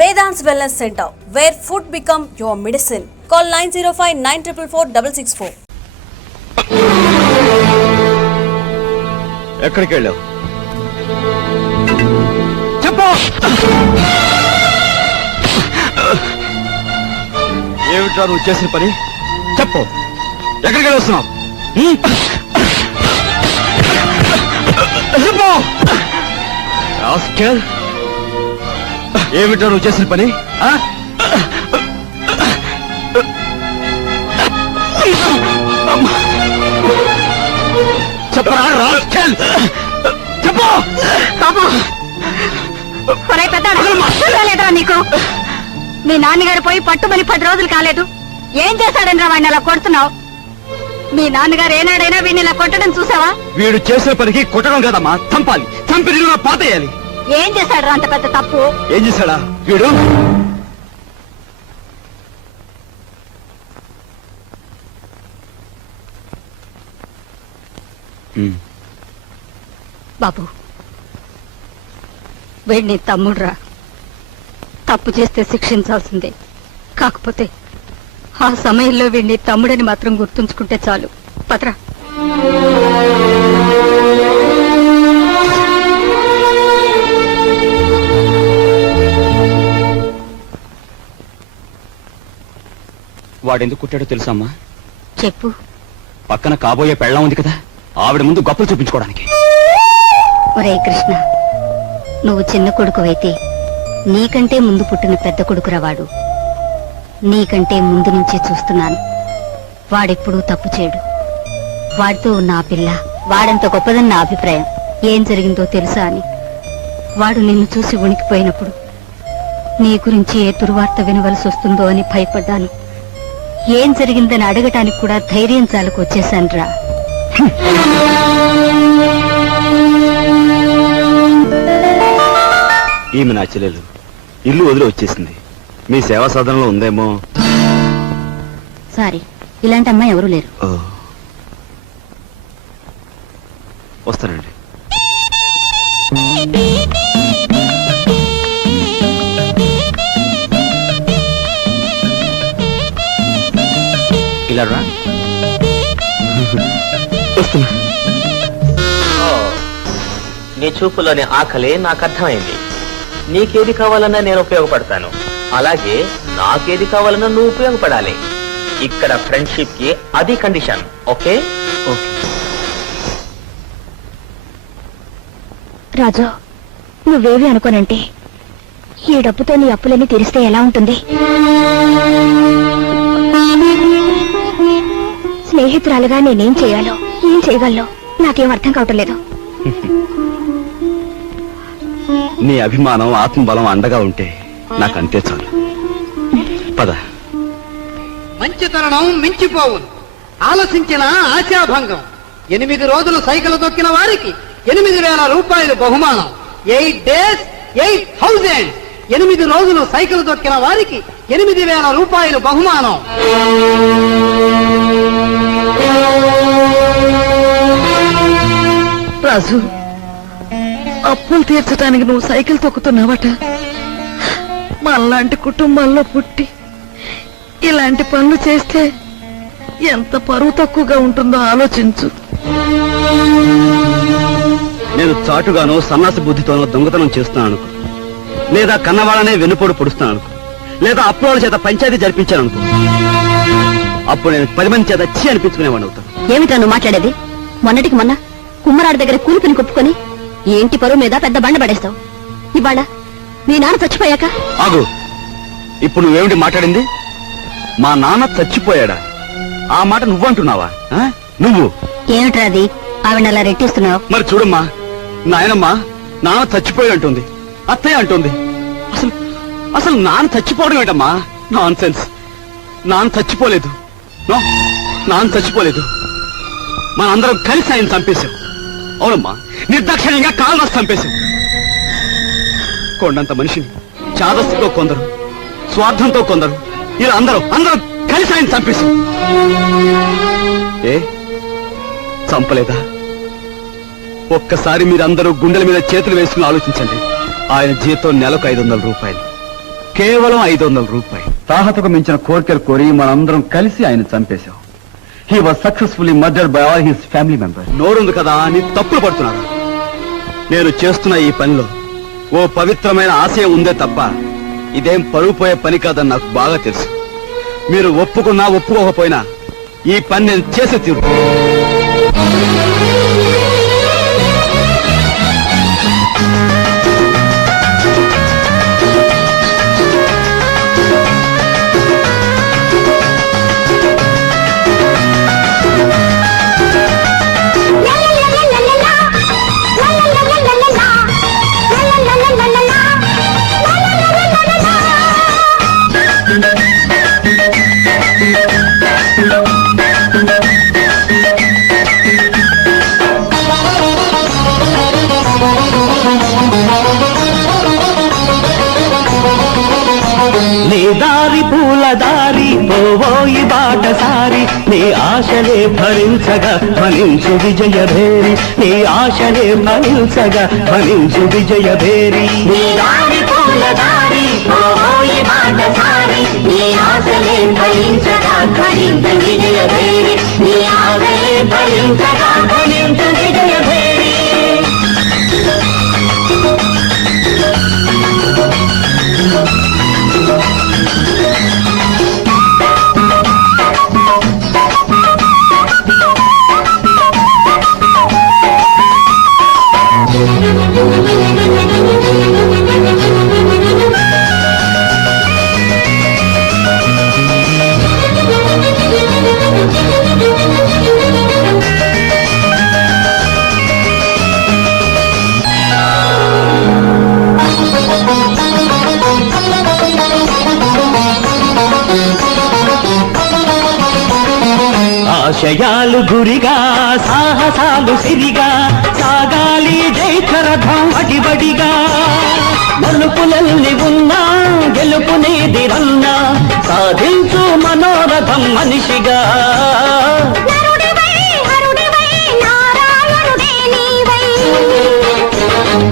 Vedant's Wellness Center, where food become your medicine. Call 905-944-664. ఎక్కడికి వెళ్ళావు? చెప్పు. ఏమిట్రా నువ్వు చేసిన పని? చెప్పు. ఎక్కడికి వెళ్ళొస్తున్నావు? చెప్పు. ఏమిట్రా నువ్వు చేసిన పని? చెప్పరా రాస్కెల్. చెప్పు. నీకు మీ నాన్నగారు పోయి పట్టుమని 10 రోజులు కాలేదు. ఏం చేశాడని రా వాడిని అలా కొడుతున్నావు? మీ నాన్నగారు ఏనాడైనా వీడిని ఇలా కొట్టడం చూసావా? వీడు చేసే పనికి కొట్టడం కదమ్మా, చంపాలి. చంపి నిన్ను పాతేయాలి. ఏం చేశాడు రా అంత పెద్ద తప్పు? ఏం చేశాడా వీడు? బాబు, వీడిని తమ్ముడురా. తప్పు చేస్తే శిక్షించాల్సిందే. కాకపోతే ఆ సమయంలో వీడిని తమ్ముడని మాత్రం గుర్తుంచుకుంటే చాలు. పత్రా. వాడెందుకు కుట్టాడో తెలుసమ్మా? చెప్పు. పక్కన కాబోయే పెళ్ళం ఉంది కదా, ఆవిడ ముందు గొప్పలు చూపించుకోవడానికి. ఒరే కృష్ణ, నువ్వు చిన్న కొడుకువైతే నీకంటే ముందు పుట్టిన పెద్ద కొడుకురా వాడు. నీకంటే ముందు నుంచే చూస్తున్నాను. వాడెప్పుడూ తప్పు చేయడు. వాడితో ఉన్న ఆ పిల్ల వాడంత గొప్పదని నా అభిప్రాయం. ఏం జరిగిందో తెలుసా అని వాడు నిన్ను చూసి వణికిపోయినప్పుడు నీ గురించి ఏ దుర్వార్త వినవలసి వస్తుందో అని భయపడ్డాను. ఏం జరిగిందని అడగటానికి కూడా ధైర్యం చాలకు వచ్చేశానురా. ఈమె నా చెల్లెలు ఇల్లు వదిలి వచ్చేసింది. మీ సేవా సాధనలో ఉందేమో. సారీ, ఇలాంటి అమ్మాయి ఎవరూ లేరు. వస్తానండి. ఇలా రా. వస్తున్నా. నీ చూపులోని ఆకలి నాకు అర్థమైంది. నీకేది కావాలన్నా నేను ఉపయోగపడతాను, అలాగే నాకేది కావాలన్నా నువ్వు ఉపయోగపడాలి. ఇక్కడ ఫ్రెండ్షిప్ కి అది కండిషన్. ఓకే? రాజు, నువ్వేవి అనుకోనంటే ఈ డబ్బుతో నీ అప్పులన్నీ తీరిస్తే ఎలా ఉంటుంది? స్నేహితురాలుగా నేనేం చేయాలో ఏం చేయగలను నాకేం అర్థం కావటం లేదు. నీ అభిమానం ఆత్మబలం అండగా ఉంటే నాకు అంతే చాలు. పద. మంచి తరుణం మించిపోవును, ఆలోచించిన ఆశాభంగం. 8 రోజులు సైకిల్ తొక్కిన వారికి 8,000 రూపాయలు బహుమానం. 8 days 8,000. 8 రోజులు సైకిల్ తొక్కిన వారికి 8,000 రూపాయలు బహుమానం. రాజు, అప్పులు తీర్చడానికి నువ్వు సైకిల్ తొక్కుతున్నావట. మనలాంటి కుటుంబాల్లో పుట్టి ఇలాంటి పనులు చేస్తే ఎంత పరువు తక్కువగా ఉంటుందో ఆలోచించు. నేను చాటుగానో సన్నాసి బుద్ధితోనో దొంగతనం చేస్తున్నాను అనుకో, లేదా కన్నవాళ్ళనే వెన్నుపోటు పొడుస్తున్నాను అనుకో, లేదా అప్పుల చేత పంచాయతీ జరిపించాను అనుకో, అప్పుడు నేను 10 మంది చేత చీ అనిపించుకునేవాడిని అవుతాను. ఏమిటా నువ్వు మాట్లాడేది? మొన్నటికి మొన్న కుమ్మరాడి దగ్గర కూలిపిని కొప్పుకొని ఏంటి పరువు మీద పెద్ద బండ పడేస్తావు. ఇవాళ మీ నాన్న చచ్చిపోయాక ఆగు. ఇప్పుడు నువ్వేమిటి మాట్లాడింది? మా నాన్న చచ్చిపోయాడా? ఆ మాట నువ్వంటున్నావా? నువ్వు ఏమిట్రా అది? ఆవిడ అలా రెట్టిస్తున్నావు. మరి చూడమ్మా, నాయనమ్మ నాన్న చచ్చిపోయి అంటుంది, అత్తయ్య అంటుంది. అసలు నాన్న చచ్చిపోవడం ఏంటమ్మా? Non sense. నాన్న చచ్చిపోలేదు. నాన్న చచ్చిపోలేదు. మనందరం కలిసి ఆయన చంపేశాం. అవునమ్మా, నిర్దాక్షిణ్యంగా కాలు రాసి చంపేశాం. కొండంత మనిషిని చాదస్తుతో కొందరు, స్వార్థంతో కొందరు, ఇలా అందరం కలిసి ఆయన చంపేశాం. ఏ చంపలేదా? ఒక్కసారి మీరందరూ గుండెల మీద చేతులు వేసుకుని ఆలోచించండి. ఆయన జీతం నెలకు 500 రూపాయలు, కేవలం 500 రూపాయలు. తాహతకు మించిన కోరికలు కోరి మనందరం కలిసి ఆయన చంపేశాం. He was successfully murdered by all his family members. నోరుంది కదా అని తప్పులు పడుతున్నారు. నేను చేస్తున్న ఈ పనిలో ఓ పవిత్రమైన ఆశయం ఉందే తప్ప ఇదేం పరుగు పోయే పని కాదని నాకు బాగా తెలుసు. మీరు ఒప్పుకున్నా ఒప్పుకోకపోయినా ఈ పని నేను చేసే తీరు. నీ దారి పూల దారి పోవోయి బాటసారి నీ ఆశలే భరించగా ఫలించు విజయభేరి నీ ఆశలే ఫలించగా ఫలించు విజయభేరి నీ దారి పూల దారి పోవోయి బాటసారి నీ ఆశలే ఫలించగా ఫలించు విజయభేరి నీ ఆశలే ఫలించగా ఫలించు విజయభేరి. ఆశయాలు గురిగా సాహసాలు సిరిగా సాగాలి జైత్రరథం అడిబడిగా మలుపులల్ని ఉన్నా గెలుపునేది రన్నా సాధించు మనోరథం మనిషిగా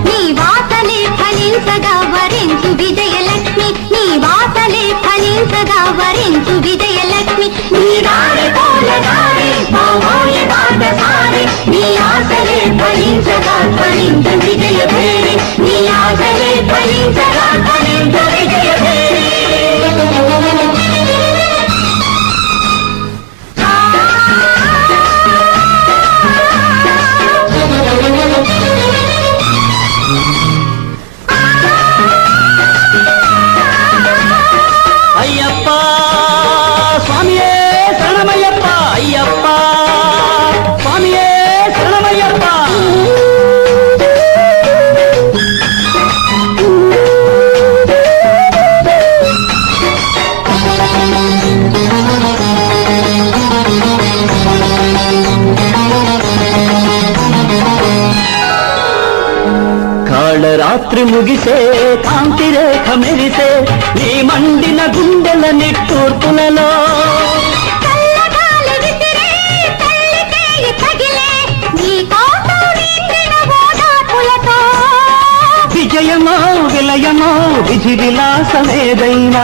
నీ వాసలే ఫలించగా వరించు విజయలక్ష్మి నీ వాసలే ఫలించగా వరించు విజయలక్ష్మి నీ దారి పూల దారి పోవోయి బాటసారి నీ ఆశలే ఫలించగా ఫలించు విజయభేరి నీ ఆశలే ఫలించగా ఫలించు విజయభేరి. అయ్యప్ప స్వామియే శరణమయ్యప్ప అయ్యప్ప స్వామియే శరణమయ్యప్ప. కాళరాత్రి ముగిసే కాంతి రేఖ మెరిసే నీ మండిన గుండెల నిట్టూర్పులలో విజయమో విలయమో విధి విలాసమేదైనా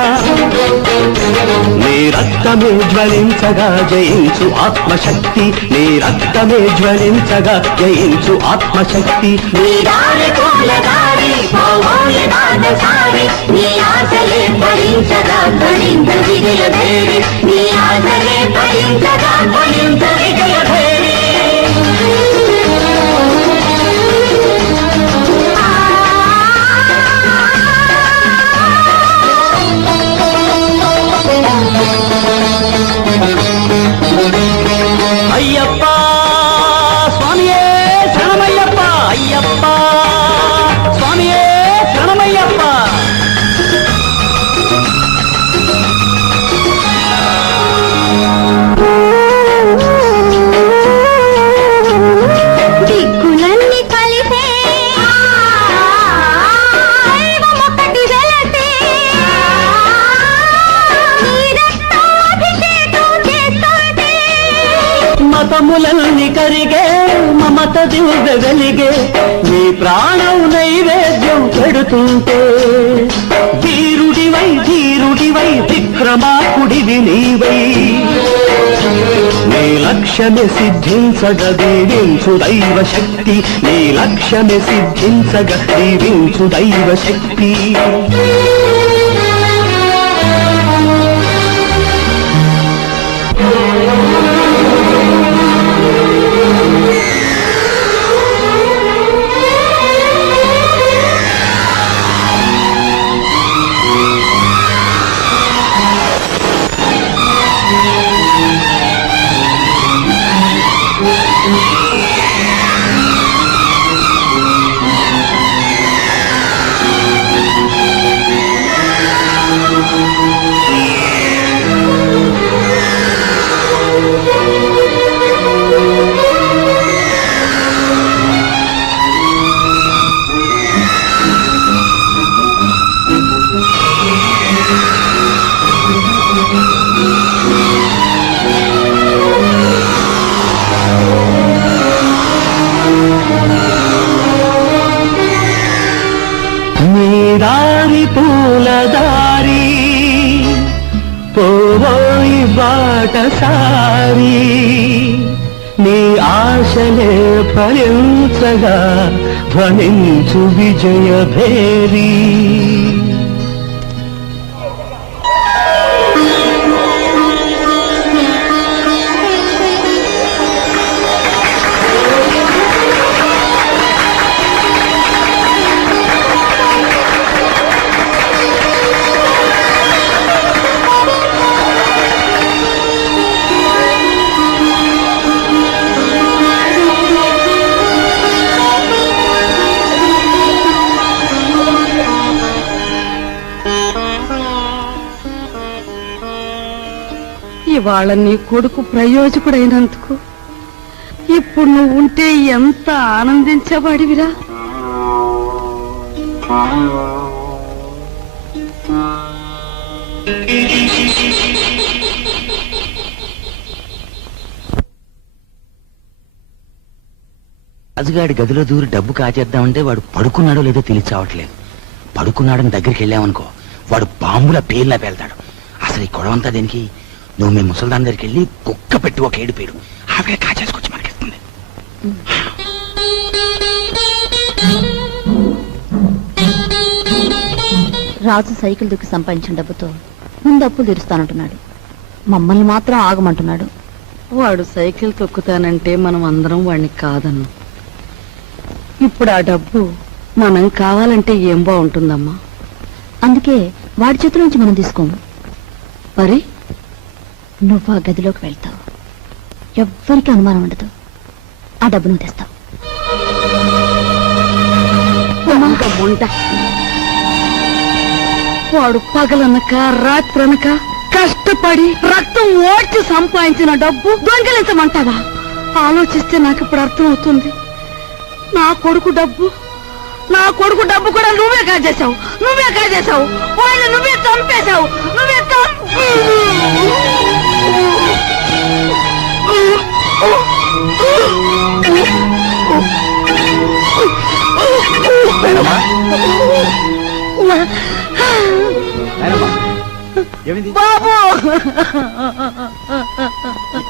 నీ రక్తమే జ్వలించగా జయించు ఆత్మశక్తి నీ రక్తమే జ్వలించగా జయించు ఆత్మశక్తి నీ దారి పూల దారి పోవోయి బాటసారి నీ ఆశలే ఫలించగా ఫలించు విజయభేరి నీ ఆశలే ఫలించగా ఫలించు విజయభేరి. అయ్యప్ప స్వామియే శరణమయ్యప్ప అయ్యప్ప స్వామియే శరణమయ్యప్ప. దిక్కులన్నీ కలిసే దైవమొకటి వెలసే నీ రక్తాభిషేకం చేస్తుంటే మతములన్నీ కరిగే మమత దివ్య వెలిగే నీ ప్రాణం నైవేద్యం పెడుతుంటే వీరుడివై నీవై విక్రమాకుడివి నీవై నీ లక్ష్యమే సిద్ధించగ దీవించు దైవ శక్తి నీ లక్ష్యమే సిద్ధించగ దీవించు దైవ శక్తి దారి పూలదారి పోవోయి బాటసారి నీ ఆశలే ఫలించగా ధ్వనించు విజయ భేరీ ఇవాళ నీ కొడుకు ప్రయోజకుడైనందుకు ఇప్పుడు నువ్వు ఉంటే ఎంత ఆనందించబడివిరా. రాజుగాడి గదిలో దూరి డబ్బు కాజేద్దామంటే వాడు పడుకున్నాడో లేదో తెలిసి చావట్లేదు. పడుకున్నాడని దగ్గరికి వెళ్ళామనుకో వాడు బాంబుల పేర్లా పేల్తాడు. అసలు ఈ గొడవంతా దేనికి? నువ్వు మీ ముసల్దాన్ దగ్గరికి వెళ్ళి కుక్క పెట్టి ఒక ఏడు పేరు ఆవిడ కాచేసుకొచ్చి మనకిస్తుంది. రాజు సైకిల్ దుక్కి సంపాదించిన డబ్బుతో ముందు అప్పులు తీరుస్తానంటున్నాడు. మమ్మల్ని మాత్రం ఆగమంటున్నాడు. వాడు సైకిల్ తొక్కుతానంటే మనం అందరం వాడిని కాదన్ను. ఇప్పుడు ఆ డబ్బు మనం కావాలంటే ఏం బాగుంటుందమ్మా. అందుకే వాడి చేతుల నుంచి మనం తీసుకోము. మరి నువ్వు ఆ గదిలోకి వెళ్తావు, ఎవ్వరికి అనుమానం ఉండదు. ఆ డబ్బు నువ్వు తెస్తావు. వాడు పగలనక రాత్రనక కష్టపడి రక్తం ఓడ్చి సంపాదించిన డబ్బు దొంగిలించమంటావా? ఆలోచిస్తే నాకు ఇప్పుడు అర్థమవుతుంది. నా కొడుకు డబ్బు కూడా నువ్వే కాజేశావు. వాళ్ళు నువ్వే చంపేశావు. బాబు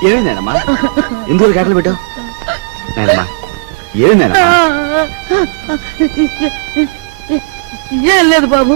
ఏమైందమ్మా? ఎందుకు కేకలు పెట్టావు? నాయనమ్మా ఏమైందమ్మా? ఏం లేదు బాబు,